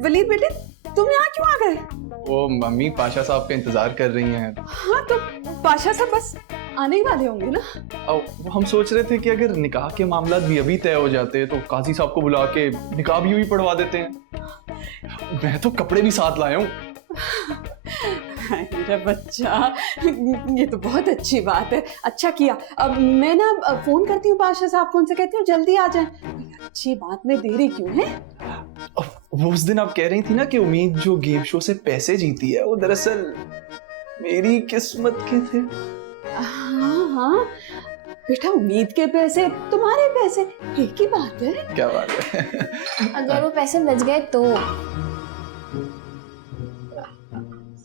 वलीद बेटे, तुम यहाँ क्यों आ गए? वो मम्मी पाशा साहब का इंतजार कर रही हैं। हाँ तो पाशा साहब बस आने ही वाले होंगे ना। वो हम सोच रहे थे कि अगर निकाह के मामला भी अभी तय हो जाते तो काजी साहब को बुला के निकाह भी पढ़वा देते हैं। मैं तो कपड़े भी साथ लाया हूँ। मेरा बच्चा, ये तो बहुत अच्छी बात है। अच्छा किया। अब मैं ना फोन करती हूँ पाशा साहब को, उनसे कहती हूँ जल्दी आ जाएं। अच्छी बात में देरी क्यों है? वो उस दिन आप कह रही थी ना कि उम्मीद जो गेम शो से पैसे जीती है वो दरअसल मेरी किस्मत के थे। हाँ हाँ बेटा, उम्मीद के पैसे तुम्हारे पैसे, एक ही बात है। क्या बात है। अगर वो पैसे बच गए तो?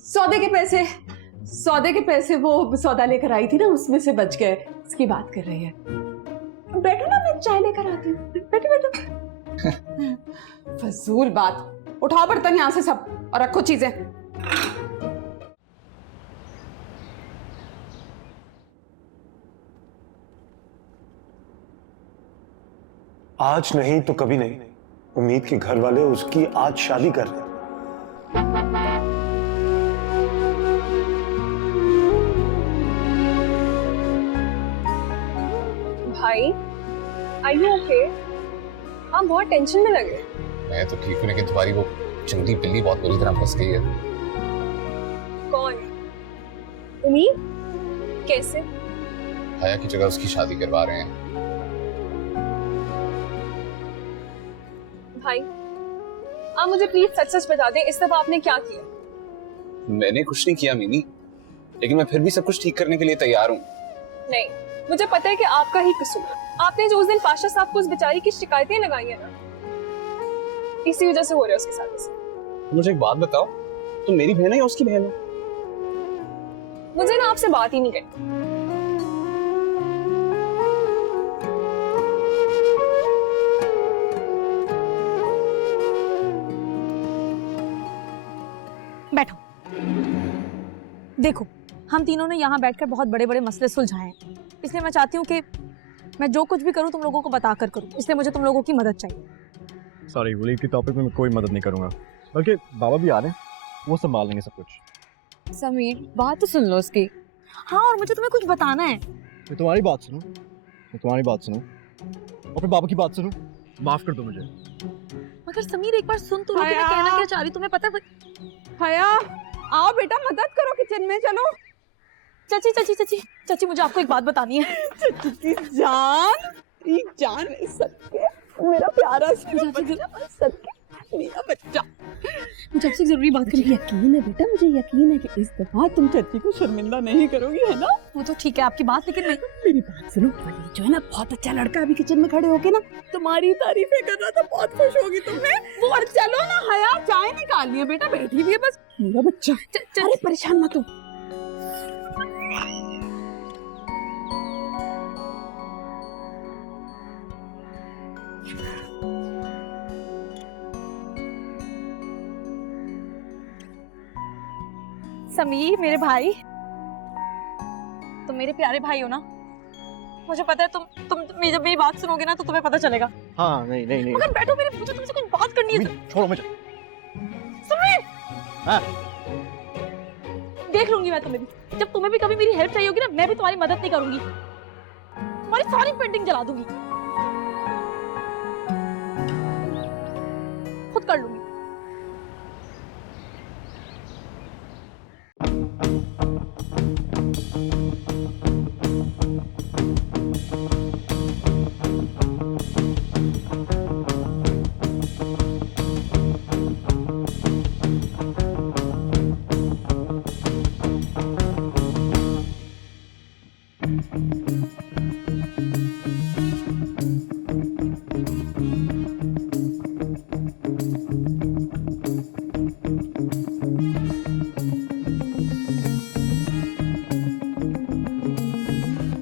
सौदे के पैसे वो सौदा लेकर आई थी ना, उसमें से बच गए, इसकी बात कर रही है। बैठो ना, मैं चाय लेकर आती हूँ। बैठो बैठो। फजूल बात। उठाओ बर्तन यहाँ से सब और रखो चीजें। आज नहीं तो कभी नहीं, उम्मीद के घर वाले उसकी आज शादी कर रहे हैं। भाई, आर यू ओके? आप बहुत टेंशन में लगे। मैं तो ठीक हूँ, लेकिन तुम्हारी वो चंगी बिल्ली बहुत बुरी तरह फंस गई है। कौन? उम्मीद? कैसे? हया की जगह उसकी शादी करवा रहे हैं। भाई, आप मुझे प्लीज सच सच बता दें, इस दफा आपने क्या किया? मैंने कुछ नहीं किया मिमी, लेकिन मैं फिर भी सब कुछ ठीक करने के लिए तैयार हूँ। नहीं, मुझे पता है कि आपका ही कसूर है। आपने जो उस दिन पाशा साहब को उस बेचारी की शिकायतें लगाई है ना, इसी वजह से हो रहा है उसके साथ ऐसे। मुझे एक बात बताओ, तुम मेरी बहन है या उसकी बहन है? मुझे ना आपसे बात ही नहीं करनी। बैठो। देखो, हम तीनों ने यहाँ बैठकर बहुत बड़े बड़े मसले सुलझाए हैं, इसलिए मैं चाहती हूँ कि मैं जो कुछ भी करूँ तुम लोगों को बताकर करूँ, इसलिए मुझे तुम लोगों की मदद चाहिए। सॉरी, वलीद की टॉपिक में मैं कोई मदद नहीं करूँगा, बल्कि बाबा भी आ रहे हैं, वो संभाल लेंगे सब कुछ। समीर, बात तो सुन लो उसकी। हाँ, और मुझे तुम्हें कुछ बताना है। मैं तुम्हारी बात सुनूं, और फिर बाबा की बात सुनूं। माफ कर दो मुझे। मगर समीर, एक बार सुन तो लो कि मैं कहना क्या चाह रही हूँ, तुम्हें पता है? हया, आओ बेटा, मदद करो किचन में, चलो। चाची, मुझे आपको एक बात बतानी है। चाची की जान सदके, मेरा प्यारा सदके, मेरा बच्चा। मुझे आपसे जरूरी बात करनी है। यकीन है बेटा, मुझे यकीन है कि इस दफा तुम चाची को शर्मिंदा नहीं करोगी, है ना? वो तो ठीक है आपकी बात, लेकिन मैं मेरी बात सुनो। वली जो है ना, बहुत अच्छा लड़का, अभी किचन में खड़े होके ना तुम्हारी तारीफें कर रहा था, बहुत खुश होगी तुम्हें वो। और चलो ना हया, चाय निकालनी है बेटा, बैठी भी है बस। मेरा बच्चा, अरे परेशान मत हो। समीर, मेरे भाई, तुम मेरे प्यारे भाई हो ना? मुझे पता है तुम जब मेरी बात सुनोगे ना तो तुम्हें पता चलेगा। हाँ, नहीं। मगर बैठो, मुझे तुमसे कुछ बात करनी है। छोड़ो मुझे। समीर! हाँ? देख लूंगी मैं तुम्हें भी। जब तुम्हें भी कभी मेरी हेल्प चाहिए होगी ना, मैं भी तुम्हारी मदद नहीं करूंगी, तुम्हारी सारी पेंटिंग जला दूंगी, खुद कर लूंगी।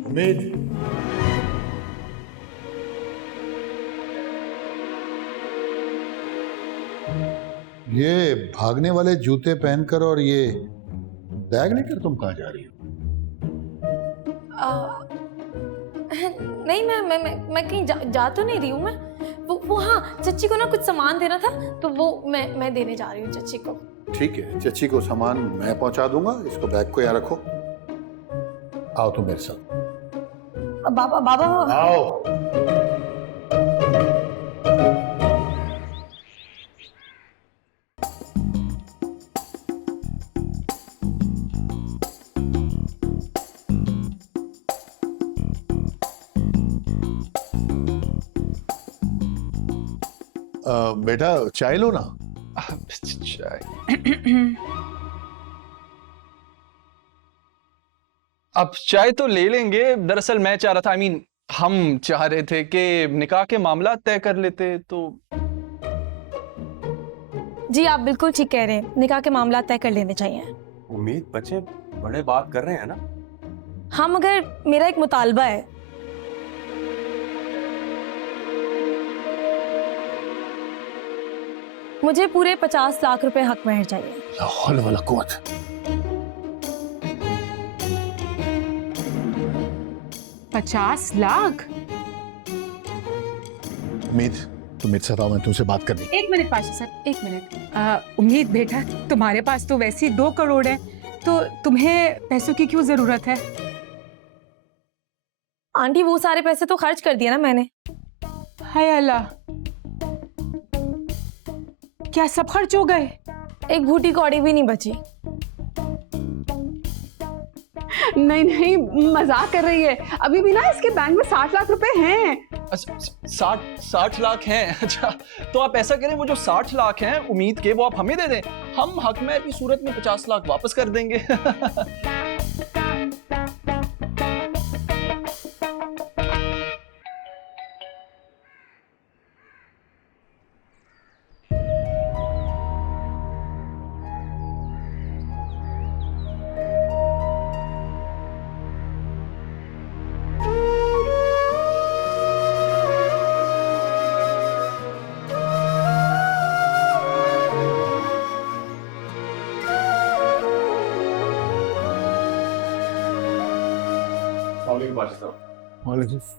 उम्मीद, ये भागने वाले जूते पहनकर और ये बैग लेकर तुम कहाँ जा रही हो? नहीं, मैं कहीं जा तो नहीं रही हूँ। मैं वो हाँ, चच्ची को ना कुछ सामान देना था, तो वो मैं देने जा रही हूँ चच्ची को। ठीक है, चची को सामान मैं पहुंचा दूंगा, इसको बैग को यहाँ रखो। आओ तुम मेरे साथ। बाबा बाबा आओ। बेटा चाय लो ना। चाय। अब चाय तो ले लेंगे। दरअसल मैं चाह रहा था, हम चाह रहे थे कि निकाह के मामला तय कर लेते तो। जी आप बिल्कुल ठीक कह रहे हैं, निकाह के मामला तय कर लेने चाहिए। उम्मीद बच्चे बड़े बात कर रहे हैं ना। हाँ मगर मेरा एक मुतालबा है। मुझे पूरे 50 लाख रुपए हक महर चाहिए। ला हौल वला कुव्वत। $50 लाख? उम्मीद तुम मेरे साथ आओ, मैं तुमसे बात करनी। एक मिनट पाशा साहब, एक मिनट। उम्मीद बेटा, तुम्हारे पास तो वैसे ही 2 करोड़ है, तो तुम्हें पैसों की क्यों जरूरत है? आंटी वो सारे पैसे तो खर्च कर दिए ना मैंने। हाय अल्लाह, क्या सब खर्च हो गए? एक भूटी कौड़ी भी नहीं बची। नहीं नहीं, मजाक कर रही है। अभी भी ना इसके बैंक में 60 लाख रुपए हैं। 60 लाख हैं? अच्छा, तो आप ऐसा करें, वो जो 60 लाख हैं उम्मीद के, वो आप हमें दे दें। हम हक महर की सूरत में 50 लाख वापस कर देंगे।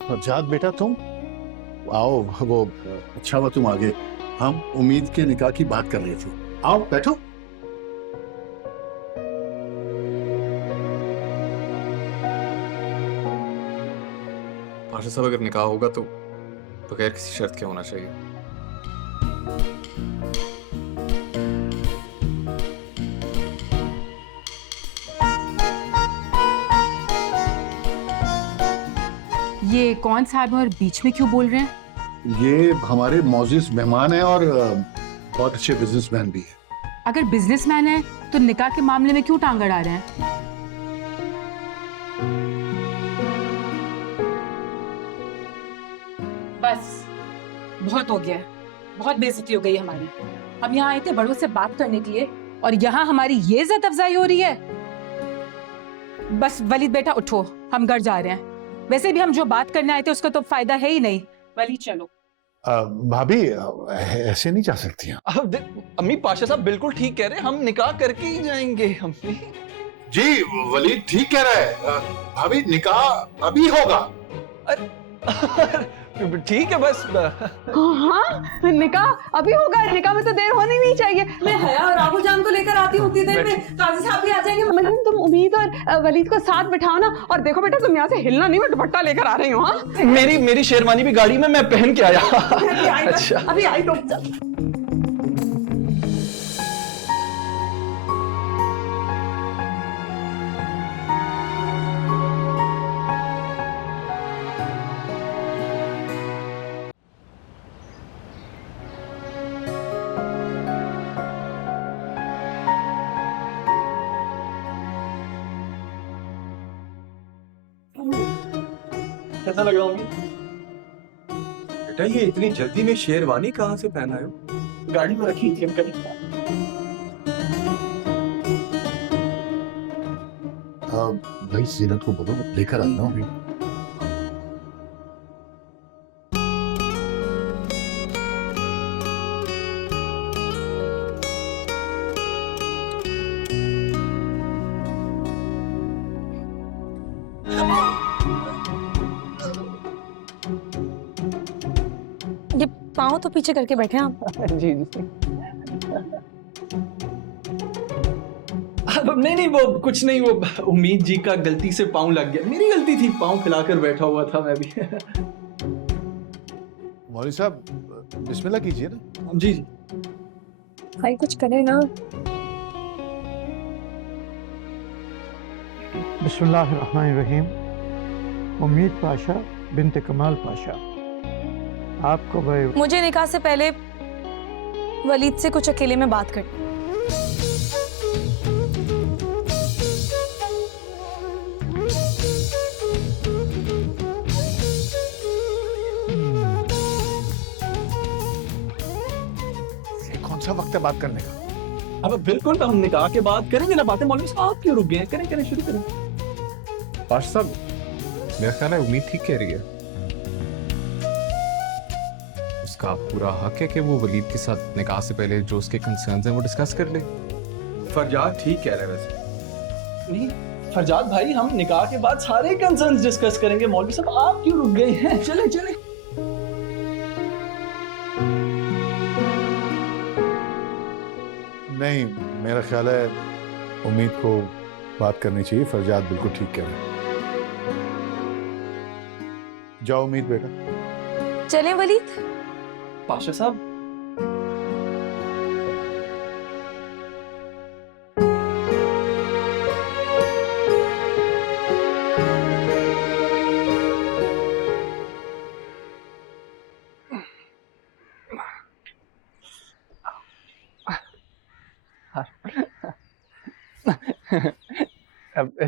फरजाद बेटा तुम आओ। वो अच्छा हुआ तुम आ गए, हम उम्मीद के निकाह की बात कर रहे थे। आओ बैठो। पाशा साहब, अगर निकाह होगा तो बगैर किसी शर्त के होना चाहिए। ये कौन साहब है और बीच में क्यों बोल रहे हैं? ये हमारे मौजूद मेहमान हैं और बहुत अच्छे बिजनेसमैन भी है। अगर बिजनेसमैन है तो निकाह के मामले में क्यों टांग अड़ा रहे हैं? बस बहुत हो गया, बहुत बेइज्जती हो गई हमारी। हम यहाँ आए थे बड़ों से बात करने के लिए और यहाँ हमारी ये इज्जत अफजाई हो रही है। बस वलीद बेटा उठो, हम घर जा रहे हैं। वैसे भी हम जो बात करने आए थे उसका तो फायदा है ही नहीं। वलीद चलो। भाभी ऐसे नहीं जा सकती हैं। अम्मी, पाशा साहब बिल्कुल ठीक कह रहे हैं, हम निकाह करके ही जाएंगे। अम्मी जी वलीद ठीक कह रहा है। भाभी निकाह अभी होगा। ठीक है, बस। हाँ, निकाह अभी होगा। निकाह में तो देर होनी नहीं चाहिए। मैं हया और राहुल जान को लेकर आती हूँ, उतनी देर में काजी साहब भी आ जाएंगे। मतलब तुम उम्मीद और वलीद को साथ बिठाओ ना। और देखो बेटा, तुम यहाँ से हिलना नहीं, मैं दुपट्टा लेकर आ रही हूँ। हाँ, मेरी शेरवानी भी गाड़ी में मैं पहन के आया। अच्छा, अभी आई तो। कैसा लग रहा हूँ? बेटा ये इतनी जल्दी में शेरवानी कहाँ से पहना है? गाड़ी में रखी थी अंकल। भाई सीरत को बोलो लेकर आना। पाँव तो पीछे करके बैठे हैं आप। जी जी। अब नहीं वो कुछ नहीं, वो उम्मीद जी का गलती से पाँव लग गया, मेरी गलती थी, पाँव फैलाकर बैठा हुआ था मैं भी। मौलवी साहब बिस्मिल्लाह कीजिए ना। जी जी। भाई कुछ करे ना। बिस्मिल्लाहिर्रहमानिर्रहीम। उम्मीद पाशा बिनते कमाल पाशा, आपको भाई मुझे निकाह से पहले वलीद से कुछ अकेले में बात करनी। ये कौन सा वक्त है बात करने का? अब बिल्कुल हम निकाह के बाद करेंगे ना बातें। मौलवी साहब आप क्यों रुक गए? करें करें, शुरू करें। पाशा साहब मेरा ख्याल है उम्मीद ठीक कह रही है। उसका पूरा हक है कि वो वलीद के साथ निकाह से पहले जो उसके कंसर्न्स हैं वो डिस्कस कर ले। फरजाद ठीक कह रहे हैं वैसे। नहीं फरजाद भाई, हम निकाह के बाद सारे कंसर्न्स डिस्कस करेंगे। मौलवी साहब आप क्यों रुक गए हैं? चले चले। नहीं, मेरा ख्याल है उम्मीद को बात करनी चाहिए। फरजाद बिल्कुल ठीक कह रहे हैं। जाओ उम्मीद बेटा। चलें वलीद? पाशा साहब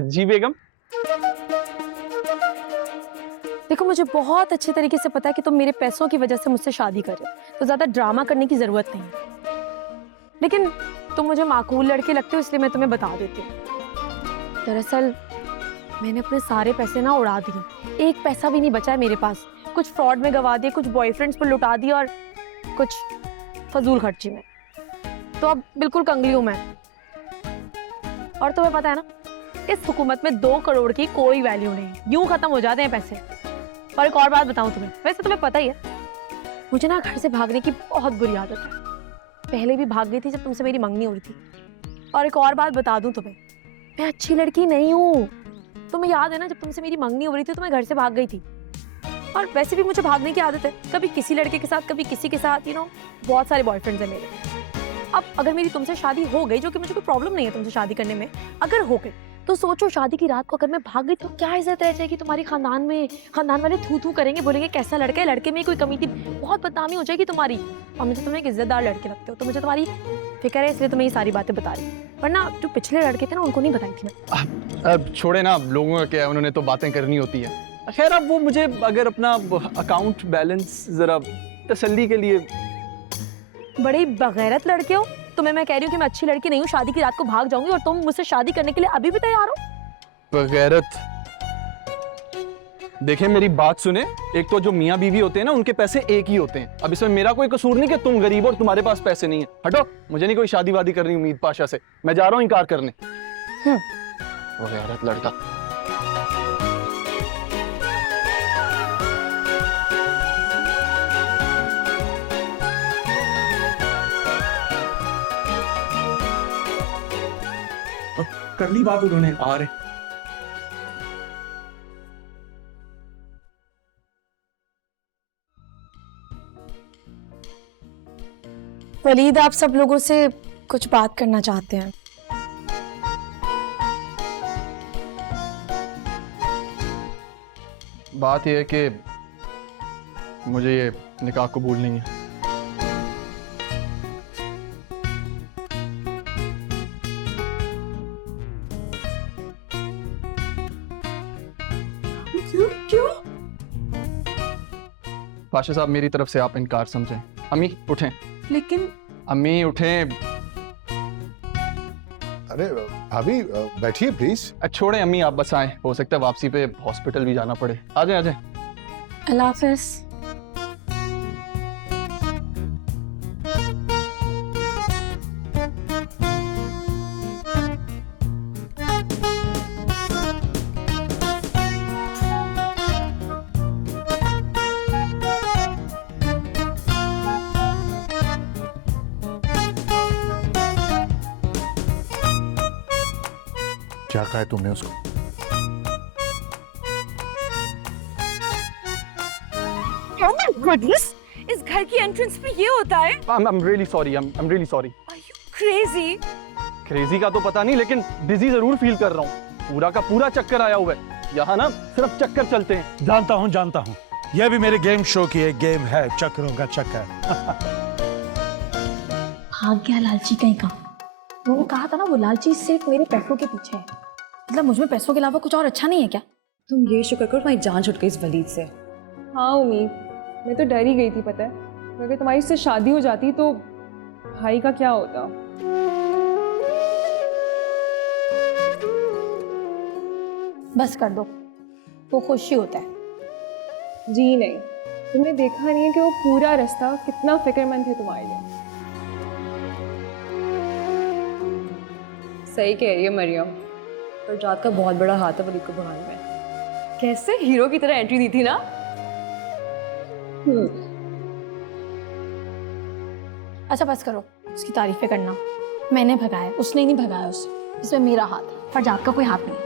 जी बेगम। देखो मुझे बहुत अच्छे तरीके से पता है कि तुम मेरे पैसों की वजह से मुझसे शादी कर रहे हो, तो ज्यादा ड्रामा करने की जरूरत नहीं है। लेकिन तुम मुझे माकूल लड़के लगते हो, इसलिए मैं तुम्हें बता देती हूँ। दरअसल मैंने अपने सारे पैसे ना उड़ा दिए, एक पैसा भी नहीं बचा है मेरे पास। कुछ फ्रॉड में गवा दिए, कुछ बॉयफ्रेंड्स पर लुटा दिया और कुछ फजूल खर्ची में। तो अब बिल्कुल कंगली हूं मैं। और तुम्हें पता है ना, इस हुकूमत में 2 करोड़ की कोई वैल्यू नहीं, यूं खत्म हो जाते हैं पैसे। और एक और बात बताऊं तुम्हें, वैसे तुम्हें पता ही है मुझे ना घर से भागने की बहुत बुरी आदत है। पहले भी भाग गई थी जब तुमसे मेरी मंगनी हो रही थी। और एक और बात बता दूं तुम्हें, मैं अच्छी लड़की नहीं हूँ। तुम्हें याद है ना, जब तुमसे मेरी मंगनी हो रही थी तो मैं घर से भाग गई थी। और वैसे भी मुझे भागने की आदत है, कभी किसी लड़के के साथ, कभी किसी के साथ। बहुत सारे बॉयफ्रेंड्स हैं मेरे। अब अगर मेरी तुमसे शादी हो गई, जो कि मुझे कोई प्रॉब्लम नहीं है तुमसे शादी करने में, अगर हो गई तो सोचो शादी की रात को अगर मैं भाग गई तो क्या इज्जत रह जाएगी तुम्हारी खानदान में। खानदान वाले थू थू करेंगे, बोलेंगे कैसा लड़का है, लड़के में कोई कमी थी, बहुत बदनामी हो जाएगी तुम्हारी। और मुझे तुम्हें एक इज्जतदार लड़के लगते हो, तो मुझे तुम्हारी फिक्र है, इसलिए तुम्हें ये सारी बातें बता रही। वरना जो पिछले लड़के थे ना, उनको नहीं बताई थी मैं। अब छोड़े ना, लोगों का क्या है, उन्होंने तो बातें करनी होती है। खैर अब वो मुझे अगर अपना अकाउंट बैलेंस जरा तसल्ली के लिए। बड़े बगैरत लड़के हो। तुम्हें मैं कह रही हूँ कि मैं अच्छी लड़की नहीं हूँ, शादी की रात को भाग जाऊंगी, और तुम मुझसे शादी करने के लिए अभी भी तैयार हो? बगैरत। देखें मेरी बात सुने, एक तो जो मियाँ बीवी होते हैं ना, उनके पैसे एक ही होते हैं। अब इसमें मेरा कोई कसूर नहीं कि तुम गरीब हो और तुम्हारे पास पैसे नहीं है। हटो, मुझे नहीं कोई शादी वादी करनी उम्मीद पाशा से। मैं जा रहा हूँ इनकार करने। बगैरत लड़का। कर ली बात उन्होंने, आ रहे। वलीद, आप सब लोगों से कुछ बात करना चाहते हैं। बात यह है कि मुझे ये निकाह कबूल नहीं है। क्यों? पाशा साहब मेरी तरफ से आप इनकार समझें। अम्मी उठें। लेकिन अम्मी उठें। अरे भाभी बैठिए प्लीज। छोड़ें अम्मी, आप बस आए, हो सकता है वापसी पे हॉस्पिटल भी जाना पड़े। आ जाए आ जाए। अल्लाह हाफिज़। क्या कहा है तुमने उसको? Oh my goodness! इस घर की एंट्रेंस पे ये होता है? I'm really sorry. I'm really sorry. Are you crazy? Crazy का तो पता नहीं, लेकिन बिजी जरूर फील कर रहा हूँ। पूरा का पूरा चक्कर आया हुआ है। यहाँ ना सिर्फ चक्कर चलते हैं। जानता हूँ। यह भी मेरे गेम शो की एक गेम है, चक्करों का चक्कर। भाग गया लालची कहीं का। मैंने कहा था ना, वो लालची सिर्फ मेरे पैसों के पीछे है। मतलब मुझ में पैसों के अलावा कुछ और अच्छा नहीं है क्या? तुम ये शुक्र करो तुम्हारी जान छूट गई इस वलीद से। हाँ उम्मीद, मैं तो डर ही गई थी, पता है अगर तुम्हारी उससे शादी हो जाती तो भाई का क्या होता। बस कर दो, वो खुश ही होता है। जी नहीं, तुमने देखा नहीं है कि वो पूरा रास्ता कितना फिक्रमंद है तुम्हारे लिए। सही कह रही है मरियम, फरजाद का बहुत बड़ा हाथ है वलीद को भगाने में। कैसे हीरो की तरह एंट्री दी थी ना। अच्छा बस करो, उसकी तारीफें करना। मैंने भगाया, उसने नहीं भगाया उसे। इसमें मेरा हाथ है, फरजाद का कोई हाथ नहीं।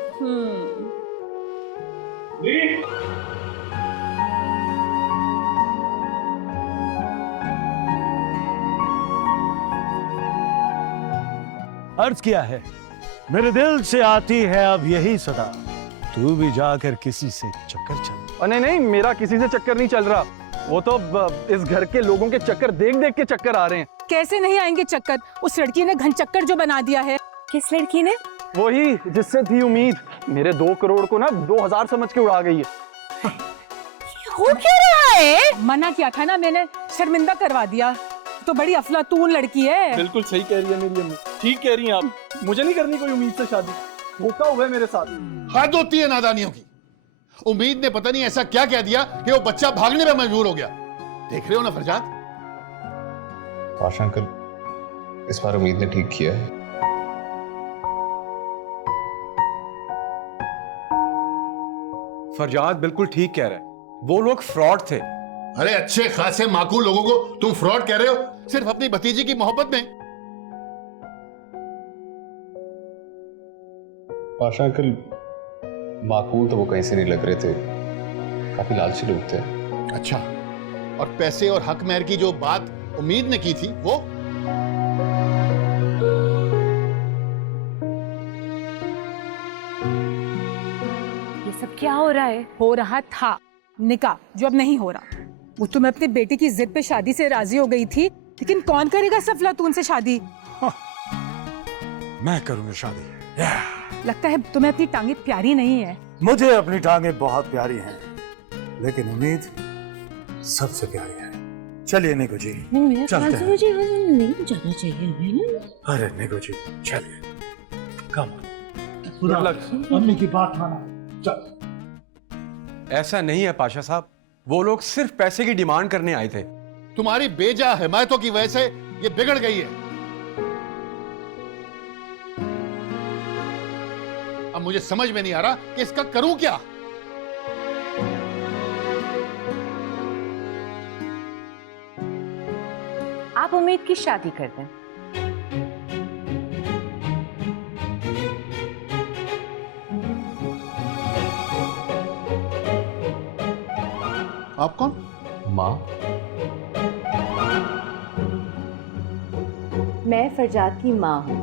अर्ज किया है, मेरे दिल से आती है अब यही सदा, तू भी जाकर किसी से चक्कर चल। नहीं, मेरा किसी से चक्कर नहीं चल रहा। वो तो इस घर के लोगों के चक्कर देख देख के चक्कर आ रहे हैं। कैसे नहीं आएंगे चक्कर? उस लड़की ने घन चक्कर जो बना दिया है। किस लड़की ने? वही जिससे थी उम्मीद। मेरे 2 करोड़ को ना 2000 समझ के उड़ा गई है। हो क्या रहा है? मना किया था ना मैंने, शर्मिंदा करवा दिया। तो बड़ी अफलातून लड़की है। बिल्कुल सही कह रही है मेरी अम्मी, ठीक कह रही हैं आप। मुझे नहीं करनी कोई उम्मीद से शादी, धोखा हुआ है मेरे साथ। हद होती है नादानियों की। उम्मीद ने पता नहीं ऐसा क्या कह दिया कि वो बच्चा भागने में मजबूर हो गया। देख रहे हो ना फरजाद? पाशा अंकल, इस बार उम्मीद ने ठीक किया है। फरजाद बिल्कुल ठीक कह रहा है, वो लोग फ्रॉड थे। अरे अच्छे खासे माकूल लोगों को तुम फ्रॉड कह रहे हो सिर्फ अपनी भतीजी की मोहब्बत में। पाशा अंकल, माकूल तो वो कहीं से नहीं लग रहे थे, काफी लालची लोग थे। अच्छा, और पैसे और हक महर की जो बात उम्मीद ने की थी वो? ये सब क्या हो रहा है? हो रहा था निकाह, जो अब नहीं हो रहा। वो तो मैं अपने बेटे की जिद पे शादी से राजी हो गई थी, लेकिन कौन करेगा सफलातून से शादी? मैं करूंगा शादी। लगता है तुम्हें अपनी टांगे प्यारी नहीं है। मुझे अपनी टांगे बहुत प्यारी हैं, लेकिन उम्मीद सबसे प्यारी है। चलिए निको जी, चलते हैं। नहीं जाना चाहिए। अरे निको जी चलिए, कम लग। अम्मी की बात माना। चल। ऐसा नहीं है पाशा साहब, वो लोग सिर्फ पैसे की डिमांड करने आए थे। तुम्हारी बेजा हिमायतों की वजह से ये बिगड़ गई है। अब मुझे समझ में नहीं आ रहा कि इसका करूं क्या। आप उम्मीद की शादी कर दें। आप कौन? माँ, मैं फरजाद की माँ हूँ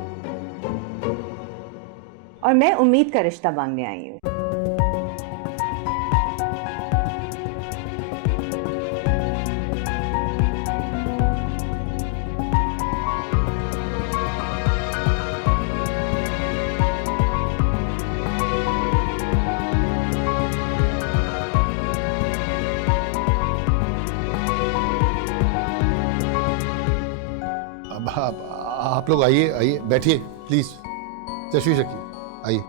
और मैं उम्मीद का रिश्ता मांगने आई हूँ। अब आप लोग आइए, आइए बैठिए प्लीज, तशवीश रखिए, आइए।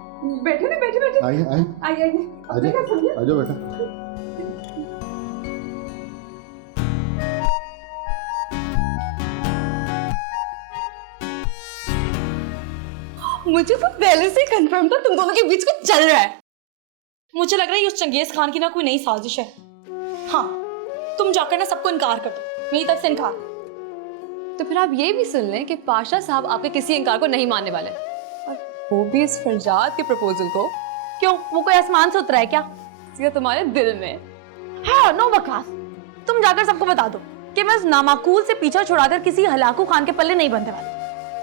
बैठे ना, बैठे बैठे। आइए आइए आइए आ जाओ बेटा। मुझे तो पहले से कंफर्म था तुम दोनों के बीच कुछ चल रहा है। मुझे लग रहा है ये उस चंगेज खान की ना कोई नई साजिश है। हाँ, तुम जाकर ना सबको इनकार कर दो, मेरी तरफ से इनकार। तो फिर आप ये भी सुन लें कि पाशा साहब आपके किसी इनकार को नहीं मानने वाले। और वो भी इस फरजाद के प्रपोजल को। क्यों, वो कोई आसमान से उतरा है क्या? या तुम्हारे दिल में? हाँ, नो बकवास। तुम जाकर सबको बता दो कि मैं उस नामाकूल से पीछा छुड़ाकर किसी हलाकू खान के पल्ले नहीं बनने वाली।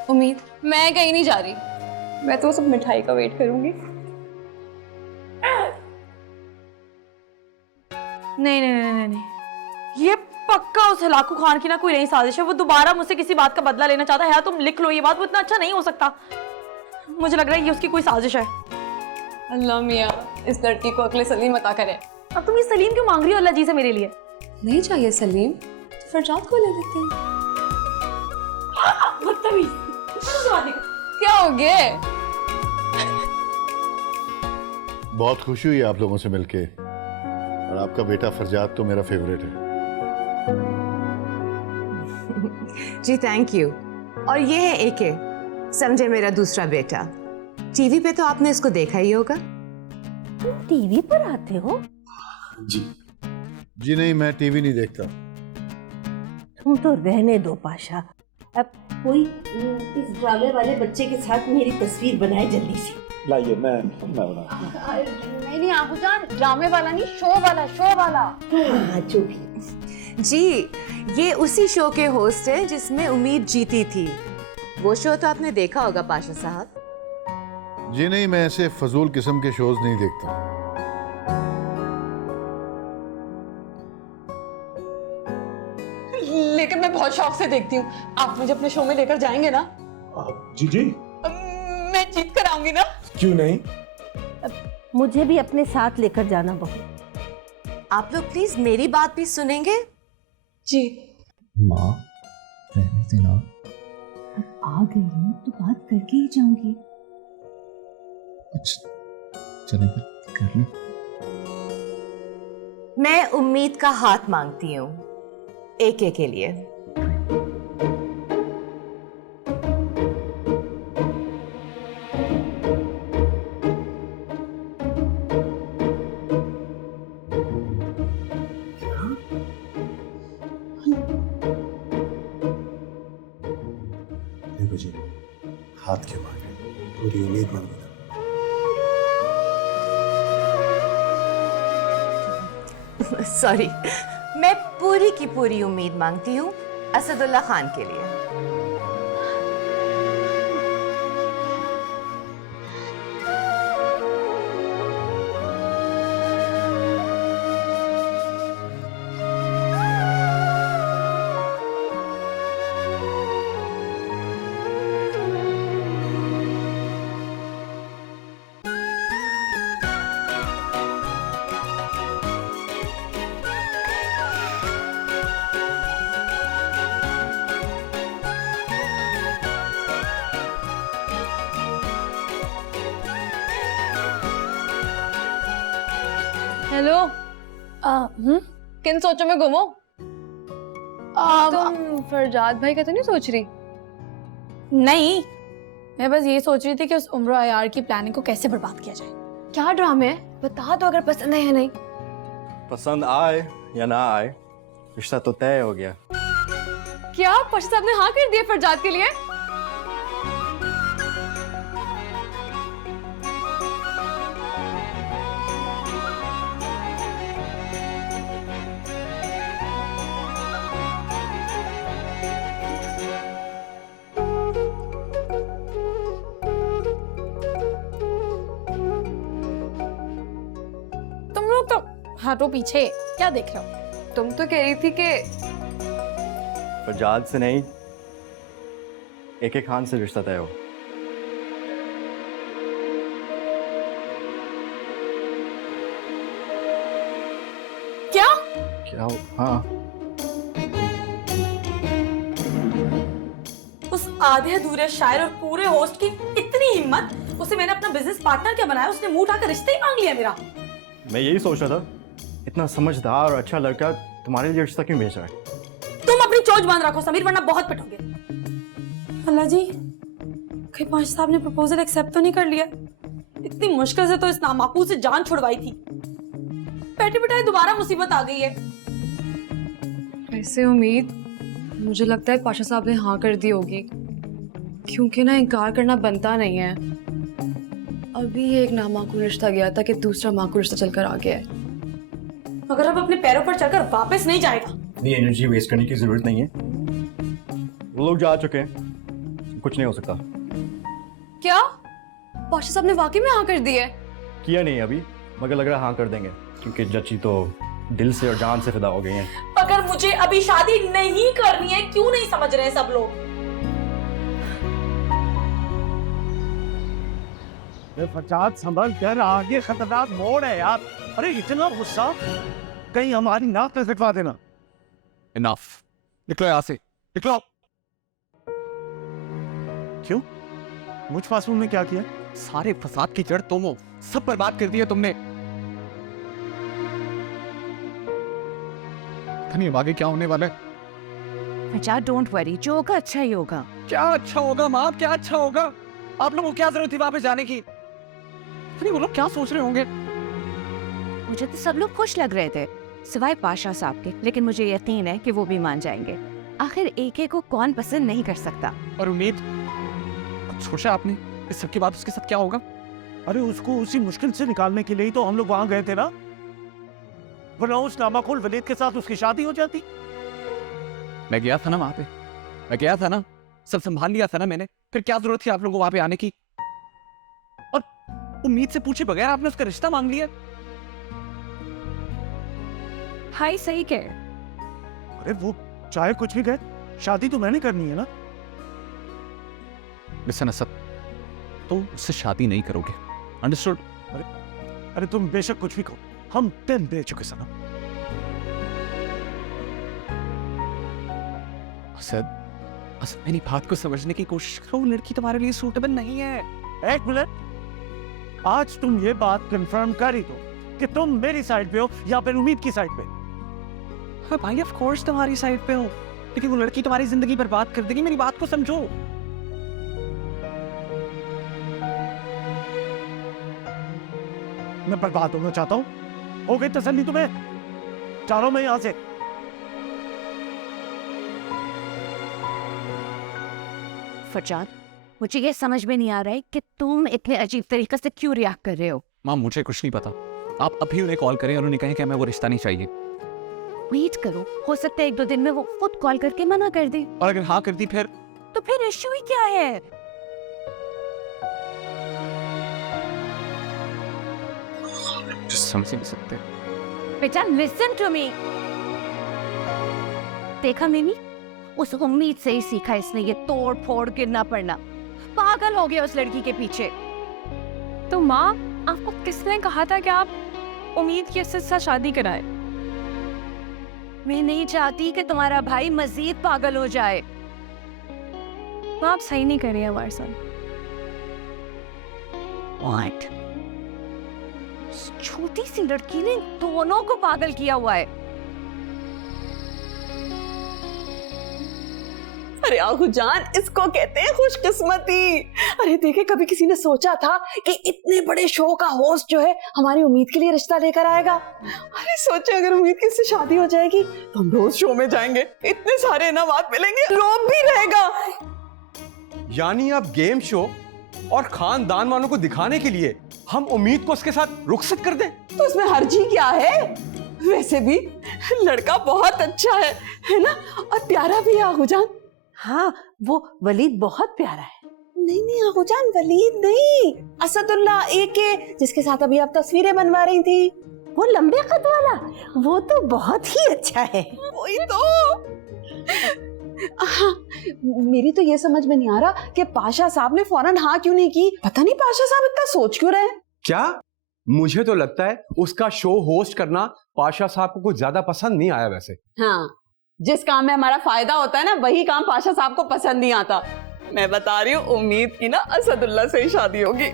उम्मीद, मैं कहीं नहीं जा रही, मैं तो सब मिठाई का वेट करूंगी। नहीं नहीं नहीं नहीं नहीं, ये पक्का उस हलाकू खान की ना कोई नई साजिश है। वो दोबारा मुझसे किसी बात का बदला लेना चाहता है। तुम लिख लो ये बात, वो इतना अच्छा नहीं हो सकता। मुझे लग रहा है ये उसकी कोई साजिश है। अल्लाह मियाँ, इस लड़की को अगले सलीम अता करे। अब तुम ये सलीम क्यों मांग रही हो अल्लाह जी से मेरे लिए? नहीं चाहिए सलीम तो फरजाद को ले लेते हैं। बदतमीज। क्या हो गया? बहुत खुशी हुई आप लोगों से मिलके, और आपका बेटा फरजाद तो मेरा फेवरेट है। जी थैंक यू। और ये है एके, समझे मेरा दूसरा बेटा। टीवी पे तो आपने इसको देखा ही होगा। तुम टीवी पर आते हो? जी नहीं, मैं टीवी नहीं देखता। तुम तो रहने दो पाशा। अब कोई इस ड्रामे वाले बच्चे के साथ मेरी तस्वीर बनाए जल्दी से। लाइए, मैं बना। नहीं आपू जान, ड्रामे वाला नहीं, शो वाला, शो वाला। हाँ, जो भी। जी, ये उसी शो के होस्ट हैं जिसमें उम्मीद जीती थी। वो शो तो आपने देखा होगा पाशा साहब। जी नहीं, मैं ऐसे फजूल किस्म के शोज नहीं देखता। लेकिन मैं बहुत शौक से देखती हूँ। आप मुझे अपने शो में लेकर जाएंगे ना? जी जी, मैं जीत कर आऊंगी ना? क्यों नहीं। मुझे भी अपने साथ लेकर जाना बहू। आप लोग प्लीज मेरी बात भी सुनेंगे? जी। माँ, रहने देना। आ गई हूँ तो बात करके ही जाऊंगी। अच्छा, चले फिर कर ले। मैं उम्मीद का हाथ मांगती हूँ एके के लिए। देखो जी, हाथ क्यों मांगे, पूरी उम्मीद मांगी। सॉरी, मैं पूरी की पूरी उम्मीद मांगती हूँ असदुल्ला खान के लिए। हेलो। किन सोचों में गुमो? तुम फरजाद भाई का तो नहीं सोच रही? नहीं, मैं बस ये सोच रही थी कि उस उम्र आयार की प्लानिंग को कैसे बर्बाद किया जाए। क्या ड्रामे है? बता दो अगर पसंद है या नहीं। पसंद आए या ना आए, रिश्ता तो तय हो गया। क्या पाशा साहब ने हाँ कर दिया फरजाद के लिए? तुम लोग तो हटो पीछे, क्या देख रहे हो? तुम तो कह रही थी कि फरजाद से नहीं, एके खान से रिश्ता तय हो। क्या? क्या? हाँ, उस आधे अधूरे शायर और पूरे होस्ट की इतनी हिम्मत, उसे मैंने अपना बिजनेस पार्टनर क्या बनाया, उसने मुंह उठाकर रिश्ते ही मांग लिया मेरा। मैं यही सोच रहा था, इतना समझदार और अच्छा लड़का तुम्हारे लिए रिश्ता क्यों भेज रहा है? तुम अपनी चोंच बांध रखो समीर, वरना बहुत पिटोगे। अल्लाह जी, कहीं पाशा साहब ने प्रपोजल एक्सेप्ट तो नहीं कर लिया? इतनी मुश्किल से तो इस नामाकूल से जान छुड़वाई थी, बैठे बिठाए दोबारा मुसीबत आ गई है। ऐसे उम्मीद, मुझे लगता है पाशा साहब ने हाँ कर दी होगी, क्योंकि ना इनकार करना बनता नहीं है। अभी एक नामाकूल रिश्ता गया था कि दूसरा माकूल रिश्ता चलकर आ गया है। अगर अब अपने पैरों पर चलकर वापस नहीं जाएगा, नहीं, एनर्जी वेस्ट करने की जरूरत नहीं है। वो लोग जा चुके हैं, कुछ नहीं हो सकता। क्या पाशा साहब ने वाकई में हाँ कर दी है? किया नहीं अभी, मगर लग रहा है हाँ कर देंगे, क्योंकि जच्ची तो दिल से और जान से फिदा हो गई हैं। अगर मुझे अभी शादी नहीं करनी है, क्यों नहीं समझ रहे सब लोग? फरजाद संभल कर, आगे खतरनाक मोड़ है यार। अरे इतना गुस्सा, कहीं हमारी नाक न कटवा देना। इनफ, निकलो यहाँ से, निकलो। क्यों? मुझ फासून ने क्या किया? सारे फसाद की जड़ तुम हो, सब बर्बाद कर दिया तुमने। नहीं, आगे क्या होने वाला है? अच्छा, डोंट वरी, जो होगा अच्छा ही होगा। क्या अच्छा होगा माँ, क्या अच्छा होगा? आप लोगों को क्या जरूरत थी वापस जाने की? नहीं, वो लोग क्या सोच रहे होंगे? मुझे तो सब लोग खुश लग रहे थे, सिवाय पाशा साहब के, लेकिन मुझे यकीन है कि वो भी मान जाएंगे। आखिर एके को कौन पसंद नहीं कर सकता। और उम्मीद, कुछ सोचा आपने इस सब के बाद उसके साथ क्या होगा? अरे उसको उसी मुश्किल से निकालने के लिए ही तो हम लोग वहां गए थे ना, वरना उस नामाकुल वलीद के साथ उसकी शादी हो जाती। मैं गया था ना वहां पे, मैं गया था ना, सब संभाल लिया था ना मैंने, फिर क्या जरूरत थी आप लोगों को वहां पे आने की? और उम्मीद से पूछे बगैर आपने उसका रिश्ता मांग लिया। हाय, सही कह। अरे वो चाहे कुछ भी कहे, शादी तो मैंने करनी है ना। लिसन असद, तुम उससे शादी नहीं करोगे, अंडरस्टूड? अरे तुम बेशक कुछ भी कहो, हम दिन दे चुके सनम। असद, असद मेरी बात को समझने की कोशिश करो, वो लड़की तुम्हारे लिए सूटेबल नहीं है। एक मिनट, आज तुम ये बात कंफर्म कर ही दो कि तुम मेरी साइड पे हो या फिर उम्मीद की साइड पे। हाँ भाई, ऑफ कोर्स तुम्हारी साइड पे हो, लेकिन वो लड़की तुम्हारी जिंदगी बर्बाद कर देगी, मेरी बात को समझो। मैं बर्बाद होना चाहता हूँ? हो गई तसल्ली तुम्हें? चारों में यहां से। फरजाद, मुझे ये समझ में नहीं आ रहा है कि तुम इतने अजीब तरीके से क्यों रिएक्ट कर रहे हो। माँ, मुझे कुछ नहीं पता, आप अभी उन्हें कॉल करें और उन्हें कहें कि हमें वो रिश्ता नहीं चाहिए। वेट करो, हो सकता है 1-2 दिन में वो खुद कॉल करके मना कर दे। और अगर हाँ कर दी फिर? तो फिर इश्यू ही क्या है? समझ नहीं सकते। बेटा, लिसन टू मी। देखा मिमी, उस उम्मीद से ही सीखा इसने ये तोड़ फोड़ गिरना पड़ना। पागल हो गया उस लड़की के पीछे। तो माँ, आपको किसने कहा था कि आप उम्मीद की इससे साथ शादी कराए? मैं नहीं चाहती कि तुम्हारा भाई मजीद पागल हो जाए। माँ, आप सही नहीं कर रही हैं हमारे साथ। What? छोटी सी लड़की ने दोनों को पागल किया हुआ है। अरे आहू जान, इसको कहते हैं खुशकिस्मती। अरे देखे, कभी किसी ने सोचा था कि इतने बड़े शो का होस्ट जो है हमारी उम्मीद के लिए रिश्ता लेकर आएगा? अरे सोचे, अगर उम्मीद की इससे शादी हो जाएगी तो हम रोज शो में जाएंगे, इतने सारे इनामात मिलेंगे, लोग भी रहेगा। यानी अब गेम शो और खानदान वालों को दिखाने के लिए हम उम्मीद को उसके साथ रुखसत कर दें? तो उसमें हर्जी क्या है? वैसे भी लड़का बहुत अच्छा है ना? और प्यारा भी है आहू जान। हाँ, वो वलीद बहुत प्यारा है। नहीं आहू जान, वलीद नहीं, असदुल्ला एके, जिसके साथ अभी आप तस्वीरें बनवा रही थी। वो लंबे कद वाला, वो तो बहुत ही अच्छा है। वही तो। हाँ, मेरी तो ये समझ में नहीं आ रहा कि पाशा साहब ने फौरन हाँ क्यों नहीं की। पता नहीं पाशा साहब इतना सोच क्यों रहे। क्या? मुझे तो लगता है उसका शो होस्ट करना पाशा साहब को कुछ ज्यादा पसंद नहीं आया वैसे। हाँ, जिस काम में हमारा फायदा होता है ना, वही काम पाशा साहब को पसंद नहीं आता। मैं बता रही हूँ, उम्मीद की ना असदुल्ला से ही शादी होगी।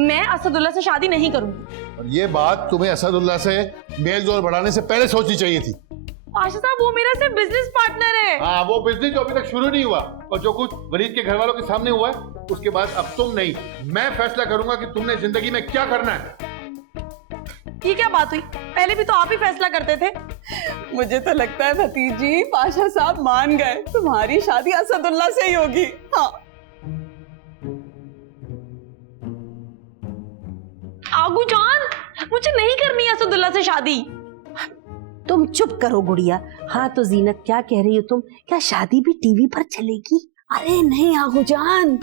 मैं असदुल्ला से शादी नहीं करूंगी। और ये बात तुम्हें असदुल्ला से मेल जोल बढ़ाने से पहले सोचनी चाहिए थी। पाशा साहब, वो मेरा सिर्फ बिजनेस पार्टनर है। हाँ, वो बिजनेस जो अभी तक शुरू नहीं हुआ और जो कुछ वलीद के घर वालों के सामने हुआ है, उसके बाद अब तुम नहीं, मैं फैसला करूंगा कि तुमने जिंदगी में क्या करना है। ये क्या बात हुई? पहले भी तो आप ही फैसला करते थे। मुझे तो लगता है भतीजी, पाशा साहब मान गए, तुम्हारी शादी असदुल्ला से ही होगी। हाँ। आगू जान, मुझे नहीं करनी है असदुल्ला से शादी। तुम चुप करो गुड़िया। हाँ तो जीनत क्या कह रही हो तुम? क्या शादी भी टीवी पर चलेगी? अरे नहीं आगू जान,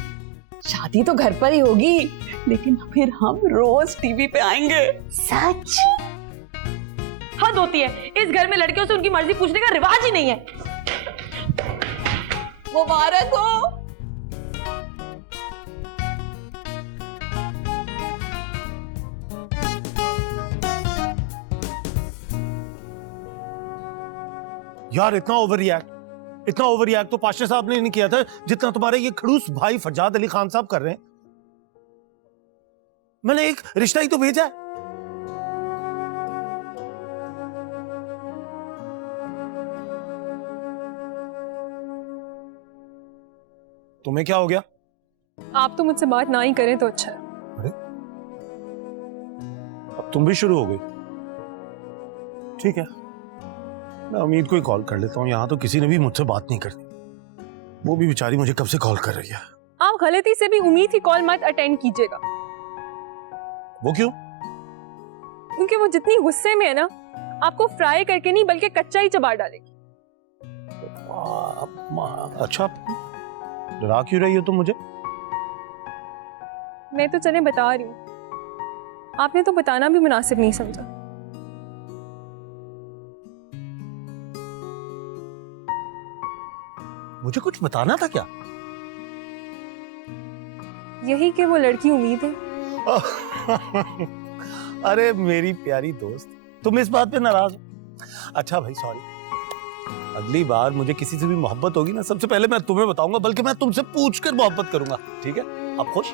शादी तो घर पर ही होगी, लेकिन फिर हम रोज टीवी पे आएंगे। सच? हद होती है, इस घर में लड़कियों से उनकी मर्जी पूछने का रिवाज ही नहीं है। मुबारक हो। यार इतना ओवर रिएक्ट तो पाशा साहब ने नहीं किया था जितना तुम्हारे ये खड़ूस भाई फरजाद अली खान साहब कर रहे हैं। मैंने एक रिश्ता ही तो भेजा है। तुम्हें क्या हो गया? आप तो मुझसे बात ना ही करें तो अच्छा है। अरे अब तुम भी शुरू हो गई। ठीक है, मैं उम्मीद को ही कॉल कर लेता हूँ। यहाँ तो किसी ने भी मुझसे बात नहीं करती। वो भी बेचारी मुझे कब से कॉल कर रही है। आप गलती से भी उम्मीद की कॉल मत अटेंड कीजिएगा। वो क्यों? क्योंकि वो जितनी गुस्से में है ना, आपको फ्राई करके नहीं बल्कि कच्चा ही चबा डालेगी। अच्छा, डरा क्यों रही हो तुम मुझे? मैं तो चले बता रही हूँ, आपने तो बताना भी मुनासिब नहीं समझा। मुझे कुछ बताना था क्या? यही कि वो लड़की उम्मीद है। अरे मेरी प्यारी दोस्त, तुम इस बात पे नाराज हो? अच्छा भाई सॉरी, अगली बार मुझे किसी से भी मोहब्बत होगी ना, सबसे पहले मैं तुम्हें बताऊंगा, बल्कि मैं तुमसे पूछकर मोहब्बत करूंगा। ठीक है, अब खुश?